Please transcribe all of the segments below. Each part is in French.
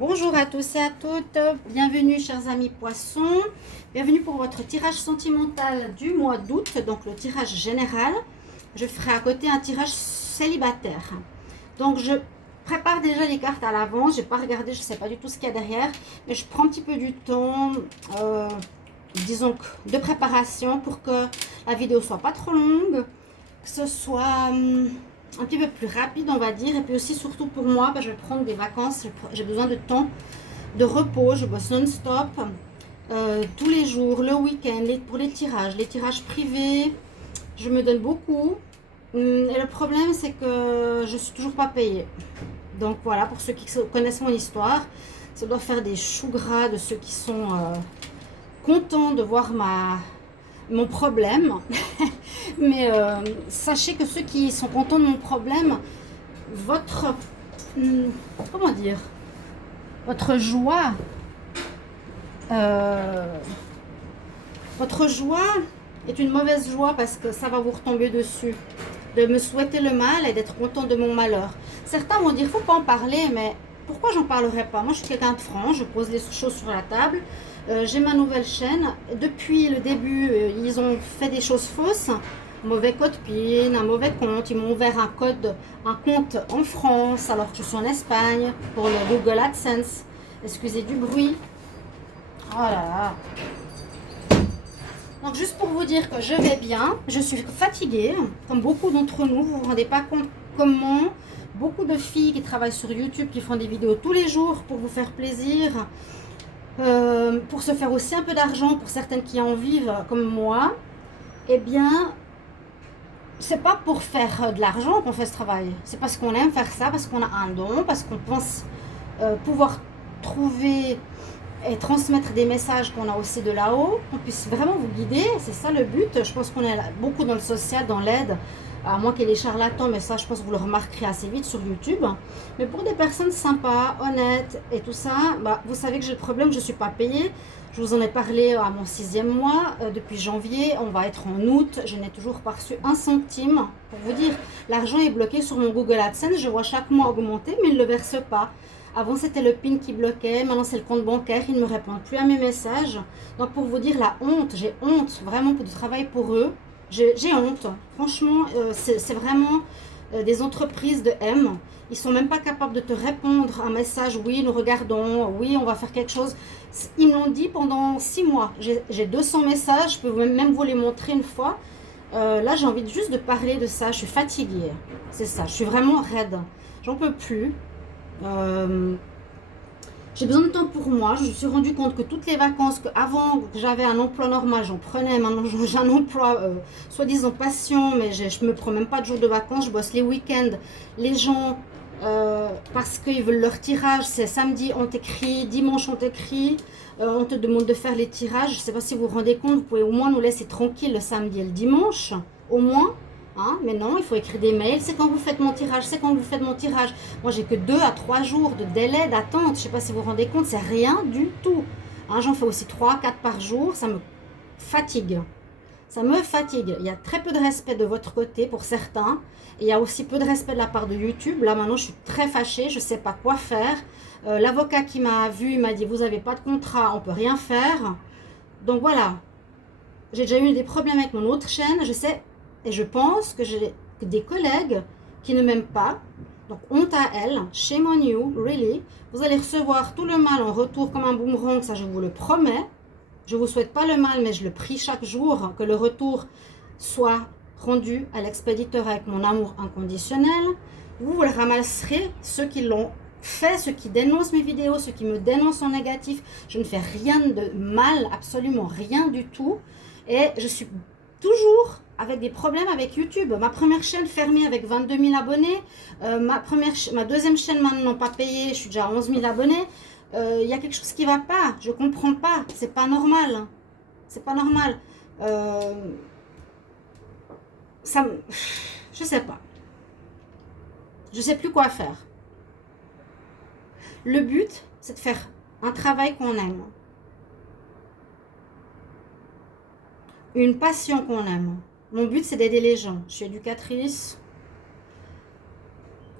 Bonjour à tous et à toutes, bienvenue chers amis poissons, bienvenue pour votre tirage sentimental du mois d'août, donc le tirage général. Je ferai à côté un tirage célibataire. Donc je prépare déjà les cartes à l'avance, je n'ai pas regardé, je ne sais pas du tout ce qu'il y a derrière, mais je prends un petit peu du temps, disons de préparation pour que la vidéo soit pas trop longue, que ce soit un petit peu plus rapide on va dire, et puis aussi surtout pour moi, je vais prendre des vacances, j'ai besoin de temps de repos, je bosse non-stop tous les jours, le week-end, pour les tirages privés, je me donne beaucoup. Et le problème c'est que je suis toujours pas payée. Donc voilà, pour ceux qui connaissent mon histoire, ça doit faire des choux gras de ceux qui sont contents de voir mon problème. Mais sachez que ceux qui sont contents de mon problème, votre comment dire, votre joie, euh, votre joie est une mauvaise joie parce que ça va vous retomber dessus, de me souhaiter le mal et d'être content de mon malheur. Certains vont dire faut pas en parler, mais pourquoi j'en parlerai pas? Moi je suis quelqu'un de franc, je pose les choses sur la table. J'ai ma nouvelle chaîne. Depuis le début, ils ont fait des choses fausses. Un mauvais code PIN, un mauvais compte. Ils m'ont ouvert un compte en France alors que je suis en Espagne pour le Google AdSense. Excusez du bruit. Oh là là. Donc juste pour vous dire que je vais bien, je suis fatiguée, comme beaucoup d'entre nous, vous vous rendez pas compte comment beaucoup de filles qui travaillent sur YouTube, qui font des vidéos tous les jours pour vous faire plaisir, pour se faire aussi un peu d'argent, pour certaines qui en vivent comme moi, eh bien, c'est pas pour faire de l'argent qu'on fait ce travail. C'est parce qu'on aime faire ça, parce qu'on a un don, parce qu'on pense pouvoir trouver et transmettre des messages qu'on a aussi de là-haut, qu'on puisse vraiment vous guider. C'est ça le but. Je pense qu'on est beaucoup dans le social, dans l'aide, à moins qu'il y ait des charlatans, mais ça, je pense que vous le remarquerez assez vite sur YouTube. Mais pour des personnes sympas, honnêtes et tout ça, vous savez que j'ai le problème, je ne suis pas payée. Je vous en ai parlé à mon 6e mois, depuis janvier, on va être en août, je n'ai toujours pas reçu un centime. Pour vous dire, l'argent est bloqué sur mon Google AdSense, je vois chaque mois augmenter, mais il ne le verse pas. Avant c'était le PIN qui bloquait, maintenant c'est le compte bancaire, ils ne me répondent plus à mes messages. Donc pour vous dire la honte, j'ai honte vraiment de travail pour eux. J'ai honte. Franchement, c'est vraiment des entreprises de M. Ils sont même pas capables de te répondre un message, oui, nous regardons, oui, on va faire quelque chose. Ils me l'ont dit pendant 6 mois. J'ai 200 messages, je peux même vous les montrer une fois. Là, j'ai envie juste de parler de ça. Je suis fatiguée. C'est ça, je suis vraiment raide. J'en peux plus. J'ai besoin de temps pour moi. Je me suis rendu compte que toutes les vacances, qu'avant que j'avais un emploi normal, j'en prenais. Maintenant, j'ai un emploi soi-disant passion, mais je ne me prends même pas de jours de vacances. Je bosse les week-ends. Les gens, parce qu'ils veulent leur tirage, c'est samedi, on t'écrit, dimanche, on t'écrit. On te demande de faire les tirages. Je ne sais pas si vous vous rendez compte, vous pouvez au moins nous laisser tranquille le samedi et le dimanche. Au moins. Hein, mais non, il faut écrire des mails. C'est quand vous faites mon tirage, c'est quand vous faites mon tirage. Moi, j'ai que 2 à 3 jours de délai d'attente. Je ne sais pas si vous vous rendez compte, c'est rien du tout. Hein, j'en fais aussi 3, 4 par jour. Ça me fatigue. Ça me fatigue. Il y a très peu de respect de votre côté pour certains. Et il y a aussi peu de respect de la part de YouTube. Là, maintenant, je suis très fâchée. Je ne sais pas quoi faire. L'avocat qui m'a vu, il m'a dit, vous n'avez pas de contrat, on ne peut rien faire. Donc voilà. J'ai déjà eu des problèmes avec mon autre chaîne. Je sais. Et je pense que j'ai des collègues qui ne m'aiment pas. Donc, honte à elles. Shame on you, really. Vous allez recevoir tout le mal en retour comme un boomerang, ça je vous le promets. Je ne vous souhaite pas le mal, mais je le prie chaque jour que le retour soit rendu à l'expéditeur avec mon amour inconditionnel. Vous le ramasserez, ceux qui l'ont fait, ceux qui dénoncent mes vidéos, ceux qui me dénoncent en négatif. Je ne fais rien de mal, absolument rien du tout. Et je suis toujours avec des problèmes avec YouTube. Ma première chaîne fermée avec 22 000 abonnés. Ma deuxième chaîne maintenant pas payée. Je suis déjà à 11 000 abonnés. Il y a quelque chose qui va pas. Je comprends pas. C'est pas normal. C'est pas normal. Ça, je sais pas. Je sais plus quoi faire. Le but, c'est de faire un travail qu'on aime. Une passion qu'on aime. Mon but, c'est d'aider les gens. Je suis éducatrice.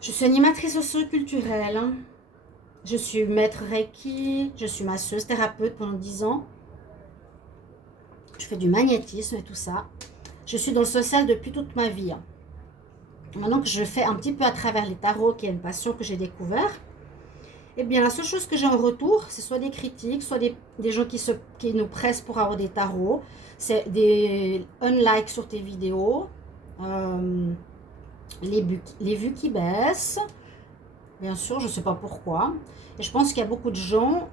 Je suis animatrice socio-culturelle. Je suis maître Reiki, je suis masseuse, thérapeute pendant 10 ans. Je fais du magnétisme et tout ça. Je suis dans le social depuis toute ma vie. Maintenant que je fais un petit peu à travers les tarots, qui est une passion que j'ai découvert, eh bien la seule chose que j'ai en retour, c'est soit des critiques, soit des gens qui nous pressent pour avoir des tarots, c'est des unlikes sur tes vidéos, les vues qui baissent, bien sûr, je ne sais pas pourquoi. Et je pense qu'il y a beaucoup de gens,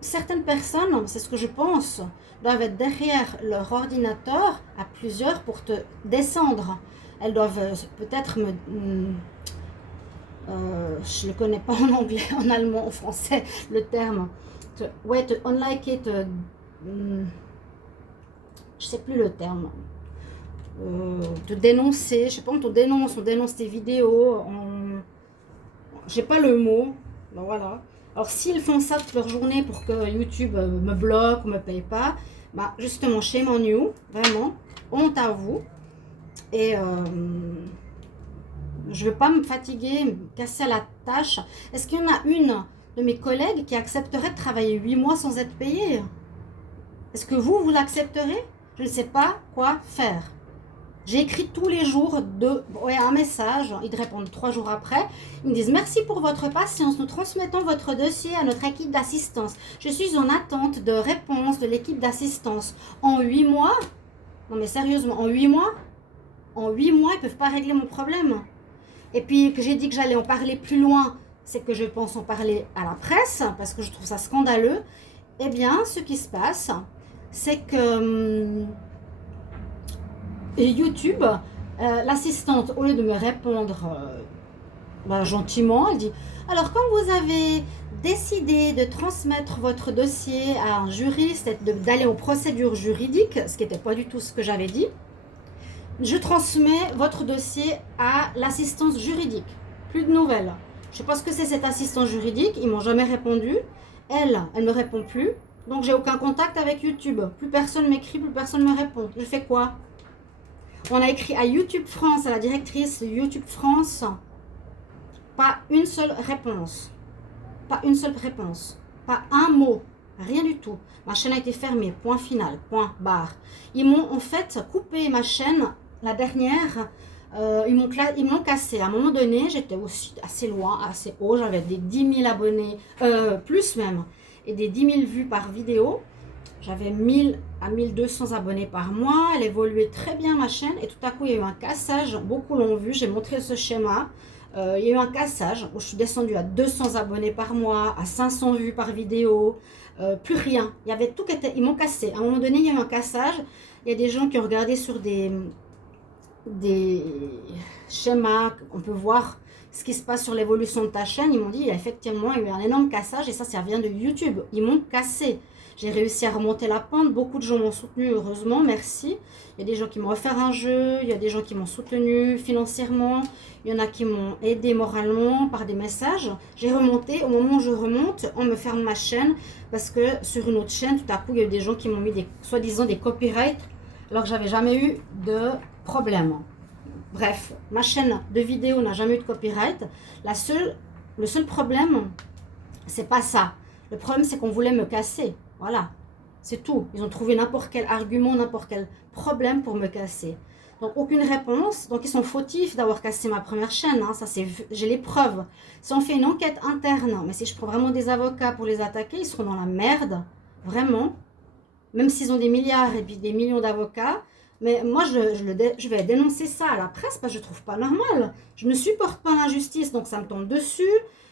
certaines personnes, c'est ce que je pense, doivent être derrière leur ordinateur à plusieurs pour te descendre. Elles doivent peut-être je ne le connais pas en anglais, en allemand, en français, le terme. Te unliker, je sais plus le terme. Te dénoncer, je sais pas, on dénonce tes vidéos, j'ai pas le mot, ben voilà. Alors s'ils font ça toute leur journée pour que YouTube me bloque ou me paye pas, bah justement, shame on you, vraiment, honte à vous. Et je ne veux pas me fatiguer, me casser la tâche. Est-ce qu'il y en a une de mes collègues qui accepterait de travailler 8 mois sans être payée? Est-ce que vous l'accepterez? Je ne sais pas quoi faire. J'ai écrit tous les jours un message, ils répondent 3 jours après. Ils me disent merci pour votre patience, nous transmettons votre dossier à notre équipe d'assistance. Je suis en attente de réponse de l'équipe d'assistance. En 8 mois, non mais sérieusement, en 8 mois, ils ne peuvent pas régler mon problème. Et puis que j'ai dit que j'allais en parler plus loin, c'est que je pense en parler à la presse, parce que je trouve ça scandaleux. Eh bien, ce qui se passe, c'est que YouTube, l'assistante, au lieu de me répondre gentiment, elle dit « Alors, quand vous avez décidé de transmettre votre dossier à un juriste, d'aller aux procédures juridiques, ce qui n'était pas du tout ce que j'avais dit, je transmets votre dossier à l'assistance juridique. Plus de nouvelles. Je ne sais pas ce que c'est cette assistance juridique, ils ne m'ont jamais répondu. Elle ne me répond plus. Donc j'ai aucun contact avec YouTube. Plus personne m'écrit, plus personne me répond. Je fais quoi? On a écrit à YouTube France, à la directrice de YouTube France. Pas une seule réponse. Pas une seule réponse. Pas un mot. Rien du tout. Ma chaîne a été fermée. Point final. Point barre. Ils m'ont en fait coupé ma chaîne. La dernière, ils m'ont cassé. À un moment donné, j'étais aussi assez loin, assez haut. J'avais des 10 000 abonnés, plus même, et des 10 000 vues par vidéo. J'avais 1000 à 1200 abonnés par mois. Elle évoluait très bien, ma chaîne. Et tout à coup, il y a eu un cassage. Beaucoup l'ont vu. J'ai montré ce schéma. Il y a eu un cassage où je suis descendue à 200 abonnés par mois, à 500 vues par vidéo. Plus rien. Il y avait tout qui était... Ils m'ont cassé. À un moment donné, il y a eu un cassage. Il y a des gens qui ont regardé sur des schémas, on peut voir ce qui se passe sur l'évolution de ta chaîne. Ils m'ont dit, il y a effectivement eu un énorme cassage et ça vient de YouTube. Ils m'ont cassé. J'ai réussi à remonter la pente. Beaucoup de gens m'ont soutenu, heureusement, merci. Il y a des gens qui m'ont offert un jeu, il y a des gens qui m'ont soutenu financièrement, il y en a qui m'ont aidé moralement par des messages. J'ai remonté. Au moment où je remonte, on me ferme ma chaîne parce que sur une autre chaîne, tout à coup, il y a eu des gens qui m'ont mis soi-disant des copyrights alors que j'avais jamais eu de problème. Bref, ma chaîne de vidéo n'a jamais eu de copyright. Le seul problème, c'est pas ça. Le problème, c'est qu'on voulait me casser. Voilà, c'est tout. Ils ont trouvé n'importe quel argument, n'importe quel problème pour me casser. Donc, aucune réponse. Donc, ils sont fautifs d'avoir cassé ma première chaîne. Hein. Ça, j'ai les preuves. Si on fait une enquête interne, mais si je prends vraiment des avocats pour les attaquer, ils seront dans la merde. Vraiment. Même s'ils ont des milliards et puis des millions d'avocats. Mais moi, je vais dénoncer ça à la presse parce que je ne trouve pas normal. Je ne supporte pas l'injustice, donc ça me tombe dessus.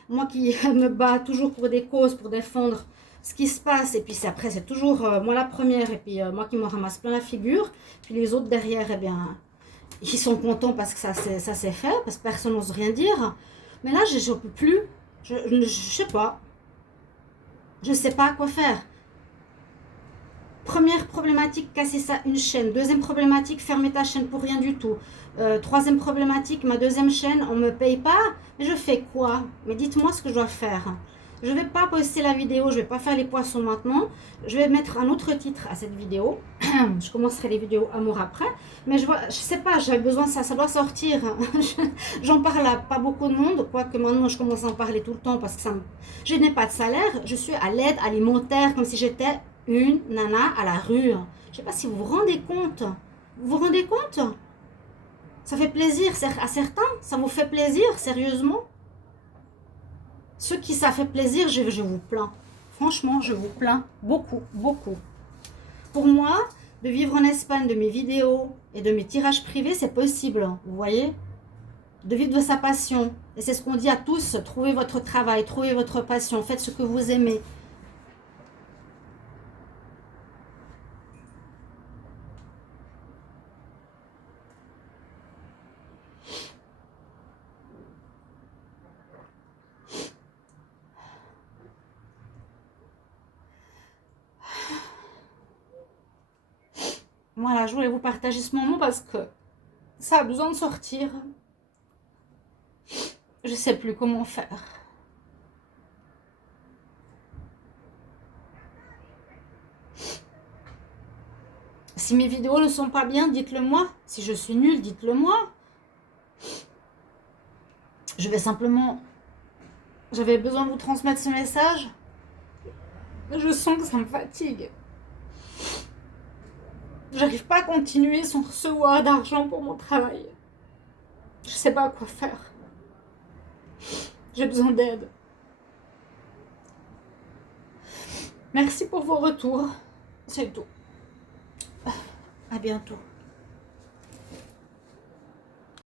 Moi qui me bats toujours pour des causes, pour défendre ce qui se passe, et puis après c'est toujours moi la première, et puis moi qui me ramasse plein la figure, puis les autres derrière, eh bien, ils sont contents parce que ça s'est fait, parce que personne n'ose rien dire. Mais là, je ne peux plus, je sais pas, je sais pas quoi faire. Première problématique, casser ça une chaîne. Deuxième problématique, fermer ta chaîne pour rien du tout. Troisième problématique, ma deuxième chaîne, on ne me paye pas. Mais je fais quoi? Mais dites-moi ce que je dois faire. Je vais pas poster la vidéo, je vais pas faire les poissons maintenant. Je vais mettre un autre titre à cette vidéo. Je commencerai les vidéos amour après. Mais je sais pas, j'avais besoin de ça, ça doit sortir. J'en parle à pas beaucoup de monde, quoique maintenant je commence à en parler tout le temps parce que je n'ai pas de salaire. Je suis à l'aide alimentaire comme si j'étais une nana à la rue. Je sais pas si vous vous rendez compte. Vous vous rendez compte? Ça fait plaisir à certains, ça vous fait plaisir, sérieusement? Ceux qui ça fait plaisir, je vous plains. Franchement, je vous plains beaucoup, beaucoup. Pour moi, de vivre en Espagne de mes vidéos et de mes tirages privés, c'est possible, vous voyez? De vivre de sa passion. Et c'est ce qu'on dit à tous, trouvez votre travail, trouvez votre passion, faites ce que vous aimez. Voilà, je voulais vous partager ce moment parce que ça a besoin de sortir. Je sais plus comment faire. Si mes vidéos ne sont pas bien, dites-le moi. Si je suis nulle, dites-le moi. Je vais simplement... J'avais besoin de vous transmettre ce message. Je sens que ça me fatigue. J'arrive pas à continuer sans recevoir d'argent pour mon travail. Je sais pas quoi faire. J'ai besoin d'aide. Merci pour vos retours. C'est tout. À bientôt.